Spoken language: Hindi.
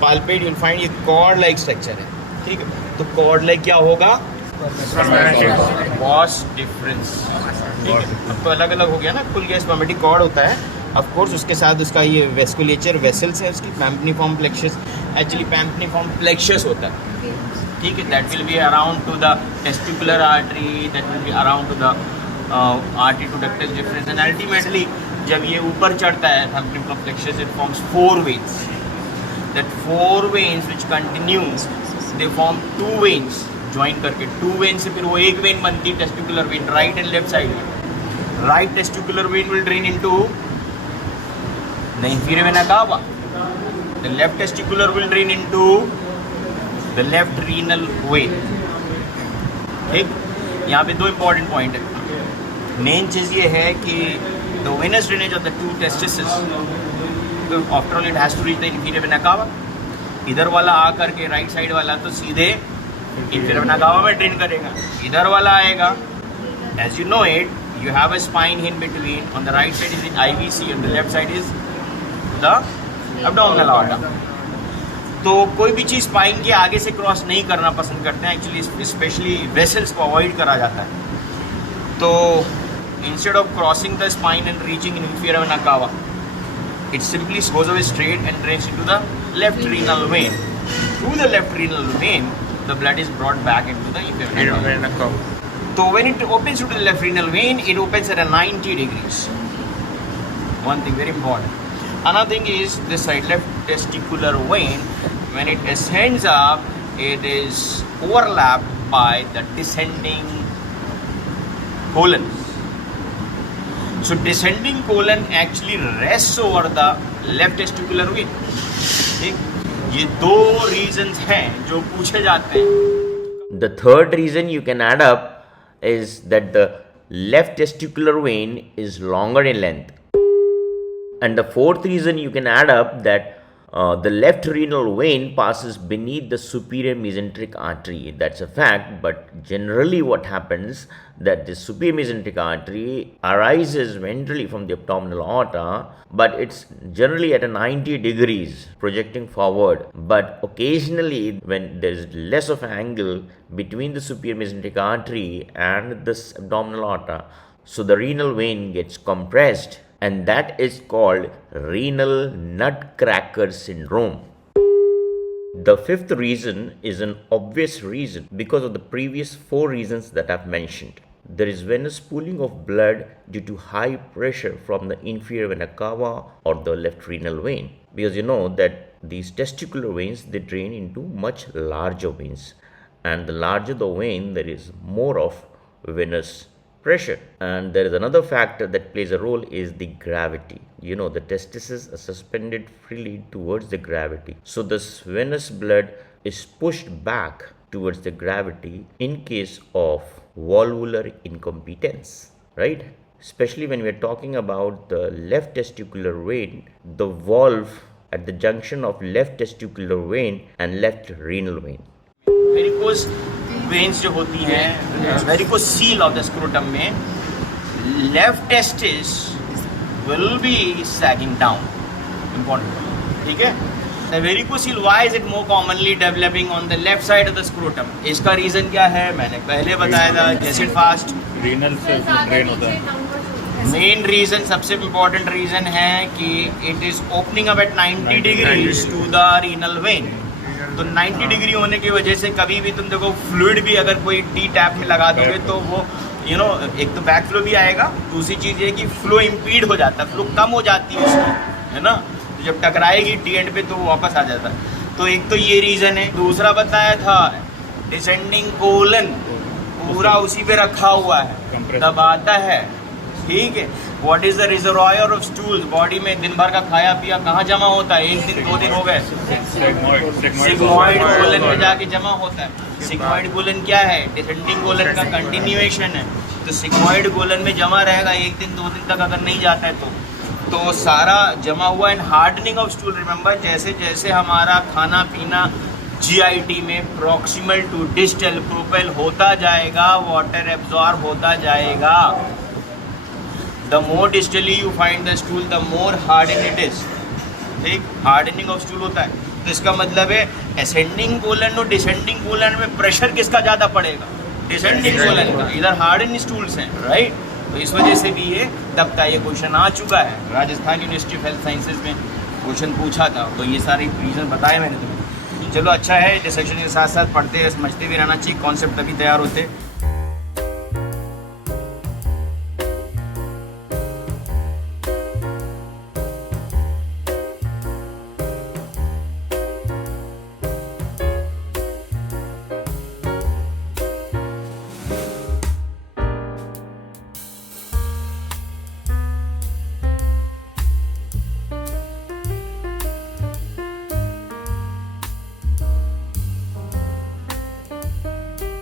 पालपेट यूल फाइंड ये कॉर्ड लाइक स्ट्रक्चर है, ठीक है। तो कॉर्ड लाइक क्या होगा, वॉस डिफरेंस, ठीक है। अब तो अलग अलग हो गया ना, खुल गया, स्पर्मेटिक कॉर्ड होता है ऑफ कोर्स, उसके साथ उसका ये वेस्कुलेचर वेसल्स है उसकी, pampiniform plexus, actually pampiniform plexus होता है, ठीक है। That will be around to the testicular artery, that will be around to the artery to ductus deferens, and ultimately जब ये ऊपर चढ़ता है pampiniform plexus, it forms 4 veins. That 4 veins which continues, they form 2 veins join करके, 2 veins से फिर वो एक वेन बनती है testicular vein, right and left side में। Right testicular vein will drain into the inferior vena cava, the left testicular will drain into the left renal vein, ठीक। यहाँ पे 2 इंपॉर्टेंट पॉइंट है। मेन चीज़ ये है कि the venous drainage of the 2 testes, after all it has to reach the inferior vena cava. इधर वाला आकर के राइट साइड वाला तो सीधे इंफीरियर वेना कावा में ड्रेन करेगा, इधर वाला आएगा, as you know it, you have a spine in between, on the right side is the IVC, on the left side is the abdominal aorta. तो कोई भी चीज़ स्पाइन के आगे से क्रॉस नहीं करना पसंद करते हैं एक्चुअली, स्पेशली वेसल्स को अवॉइड करा जाता है। तो instead of crossing the spine and reaching in inferior vena कावा, it simply goes away straight and drains into the left renal vein. Through the left renal vein, the blood is brought back into the inferior vena cava. So when it opens into the left renal vein, it opens at a 90 degrees. One thing very important. Another thing is this side left testicular vein, when it ascends up, it is overlapped by the descending colon. So descending colon actually rests over the left testicular vein. ठीक, ये 2 reasons हैं जो पूछे जाते हैं. The third reason you can add up is that the left testicular vein is longer in length. And the fourth reason you can add up that the left renal vein passes beneath the superior mesenteric artery. That's a fact, but generally what happens that the superior mesenteric artery arises ventrally from the abdominal aorta, but it's generally at a 90 degrees projecting forward. But occasionally when there's less of an angle between the superior mesenteric artery and this abdominal aorta, so the renal vein gets compressed, and that is called renal nutcracker syndrome. The fifth reason is an obvious reason because of the previous 4 reasons that I've mentioned. There is venous pooling of blood due to high pressure from the inferior vena cava or the left renal vein, because you know that these testicular veins, they drain into much larger veins, and the larger the vein, there is more of venous pressure. And there is another factor that plays a role is the gravity. You know, the testes are suspended freely towards the gravity, so this venous blood is pushed back towards the gravity in case of valvular incompetence, right? Especially when we are talking about the left testicular vein, the valve at the junction of left testicular vein and left renal vein. Varicose veins जो होती हैं, varicocele of the scrotum में, left testis will be sagging down, important, ठीक है। The varicocele, why is it more commonly developing on the left side of the scrotum? इसका रीजन क्या है? मैंने पहले बताया था, एसिड फास्ट रीनल से ड्रेन होता है। मेन रीजन, सबसे इम्पोर्टेंट रीजन है कि it is opening up at 90 degrees to the renal vein. तो 90 डिग्री होने की वजह से कभी भी तुम देखो फ्लूइड भी अगर कोई टी टैप में लगा दोगे तो वो एक तो बैक फ्लो भी आएगा, दूसरी चीज़ ये कि फ्लो इम्पीड हो जाता है, फ्लो कम हो जाती है उसकी, है ना। तो जब टकराएगी टी एंड पे तो वो वापस आ जाता है। तो एक तो ये रीज़न है। दूसरा बताया था डिसेंडिंग कोलन पूरा उसी पे रखा हुआ है, दबाता है, ठीक है। What is the reservoir of stools? Body में दिन भर का खाया पिया कहाँ जमा होता है? 1 दिन 2 दिन हो गए, सिग्मॉइड कोलन में जाके जमा होता है। सिग्मॉइड कोलन क्या है? डिसेंडिंग कोलन का कंटिन्यूएशन है। तो सिग्मॉइड कोलन में जमा रहेगा 1 दिन 2 दिन तक अगर नहीं जाता है तो सारा जमा हुआ। And hardening of stool, remember, जैसे जैसे हमारा खाना पीना GIT में प्रॉक्सिमल टू डिस्टल प्रोपेल होता जाएगा, वाटर एब्जॉर्ब होता जाएगा। The more distally you find the stool, the more hardened it is. ठीक, हार्डनिंग ऑफ स्टूल होता है। तो इसका मतलब है असेंडिंग कोलन और डिसेंडिंग कोलन में प्रेशर किसका ज़्यादा पड़ेगा? डिसेंडिंग कोलन का। इधर हार्डन स्टूल्स हैं, राइट? तो इस वजह से भी ये दबता है। ये क्वेश्चन आ चुका है, Rajasthan university of health sciences में क्वेश्चन पूछा था, तो ये सारे रीजन बताए मैंने तुम्हें। चलो अच्छा है, डिसेक्शन के साथ साथ पढ़ते समझते भी रहना चाहिए, कॉन्सेप्ट तभी तैयार होते हैं।